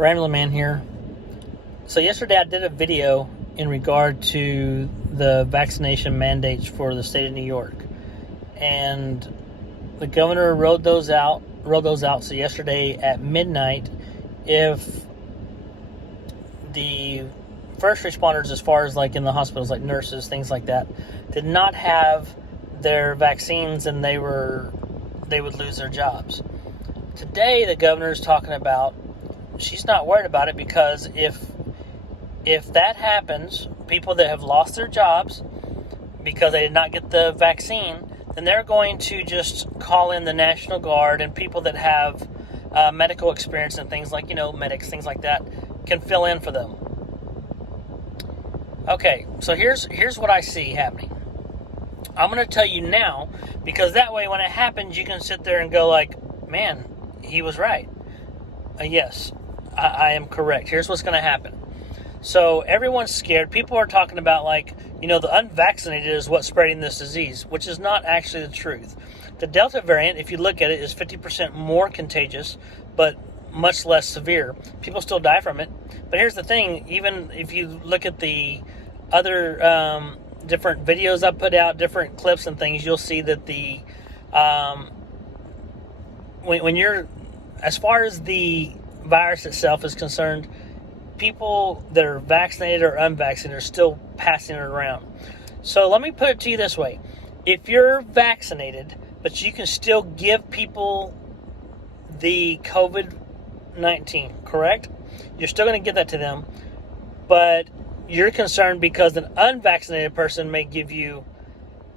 Ramblin man here. So yesterday I did a video in regard to the vaccination mandates for the state of New York, and the governor rolled those out. So yesterday at midnight, if the first responders, as far as like in the hospitals, like nurses, things like that, did not have their vaccines, and they would lose their jobs. Today, the governor is talking about she's not worried about it, because if that happens, people that have lost their jobs because they did not get the vaccine, then they're going to just call in the National Guard, and people that have medical experience and things like, medics, things like that, can fill in for them. Okay, so here's what I see happening. I'm going to tell you now, because that way when it happens, you can sit there and go like, man, he was right. Yes, I am correct. Here's what's going to happen. So everyone's scared. People are talking about the unvaccinated is what's spreading this disease, which is not actually the truth. The Delta variant, if you look at it, is 50% more contagious, but much less severe. People still die from it. But here's the thing, even if you look at the other different videos I put out, different clips and things, you'll see that the when you're, as far as the virus itself is concerned, people that are vaccinated or unvaccinated are still passing it around. So let me put it to you this way. If you're vaccinated, but you can still give people the COVID-19, correct? You're still going to give that to them, but you're concerned because an unvaccinated person may give you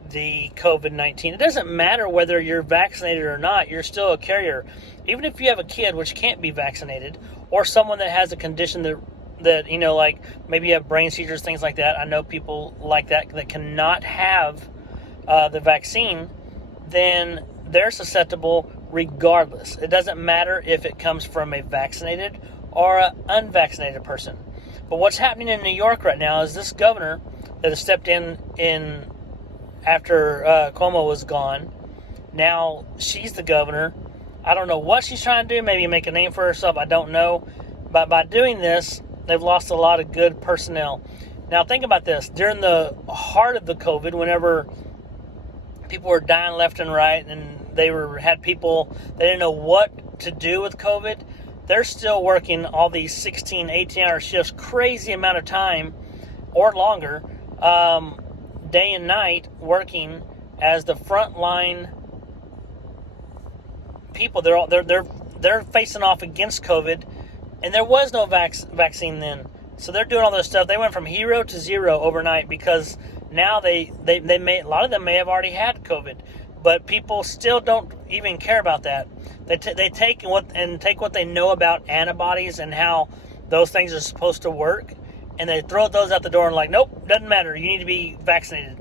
the COVID-19. It doesn't matter whether you're vaccinated or not, you're still a carrier. Even if you have a kid which can't be vaccinated, or someone that has a condition that like maybe you have brain seizures, things like that. I know people like that cannot have the vaccine, then they're susceptible regardless. It doesn't matter if it comes from a vaccinated or an unvaccinated person. But what's happening in New York right now is this governor that has stepped in after Cuomo was gone. Now she's the governor. I don't know what she's trying to do, maybe make a name for herself, I don't know. But by doing this, they've lost a lot of good personnel. Now think about this. During the heart of the COVID, whenever people were dying left and right, and had people, they didn't know what to do with COVID, they're still working all these 16, 18-hour shifts, crazy amount of time, or longer, day and night, working as the frontline people. They're facing off against COVID, and there was no vaccine then. So they're doing all this stuff. They went from hero to zero overnight, because now they may, a lot of them may have already had COVID, but people still don't even care about that. They take what they know about antibodies and how those things are supposed to work, and they throw those out the door and nope, doesn't matter. You need to be vaccinated.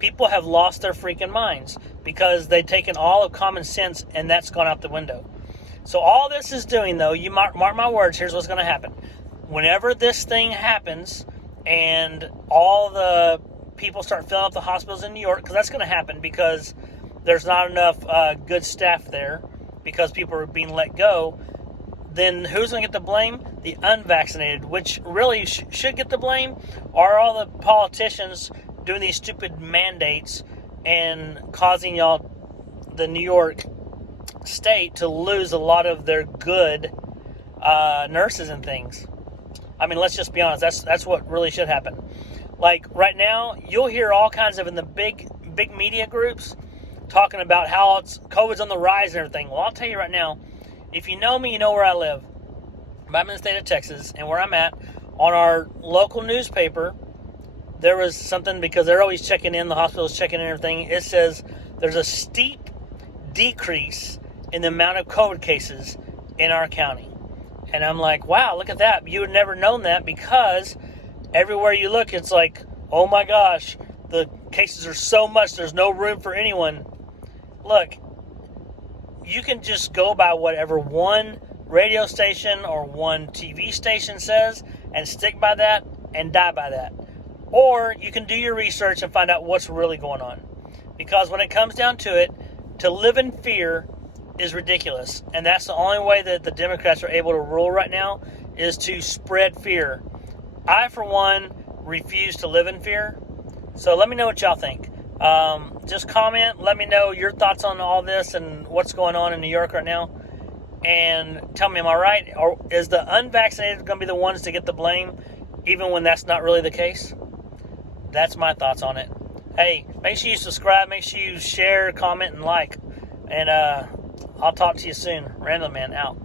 People have lost their freaking minds because they've taken all of common sense, and that's gone out the window. So all this is doing, though, you mark my words, here's what's going to happen. Whenever this thing happens and all the people start filling up the hospitals in New York, because that's going to happen because there's not enough good staff there because people are being let go, then who's going to get the blame? The unvaccinated, which really should get the blame, are all the politicians doing these stupid mandates and causing the New York state to lose a lot of their good nurses and things. I mean, let's just be honest. That's what really should happen. Like right now, you'll hear all kinds of in the big media groups talking about how COVID's on the rise and everything. Well, I'll tell you right now, if you know me, you know where I live. I'm in the state of Texas, and where I'm at, on our local newspaper, there was something, because they're always checking in, the hospital's checking in and everything. It says there's a steep decrease in the amount of COVID cases in our county. And I'm like, wow, look at that. You would never known that, because everywhere you look, it's like, oh my gosh, the cases are so much, there's no room for anyone. Look, you can just go by whatever one radio station or one TV station says and stick by that and die by that. Or you can do your research and find out what's really going on. Because when it comes down to it, to live in fear is ridiculous. And that's the only way that the Democrats are able to rule right now, is to spread fear. I, for one, refuse to live in fear. So let me know what y'all think. Just comment. Let me know your thoughts on all this and what's going on in New York right now. And tell me, am I right? Or is the unvaccinated going to be the ones to get the blame, even when that's not really the case? That's my thoughts on it. Hey, make sure you subscribe. Make sure you share, comment, and like. And I'll talk to you soon. Ramblin' Man out.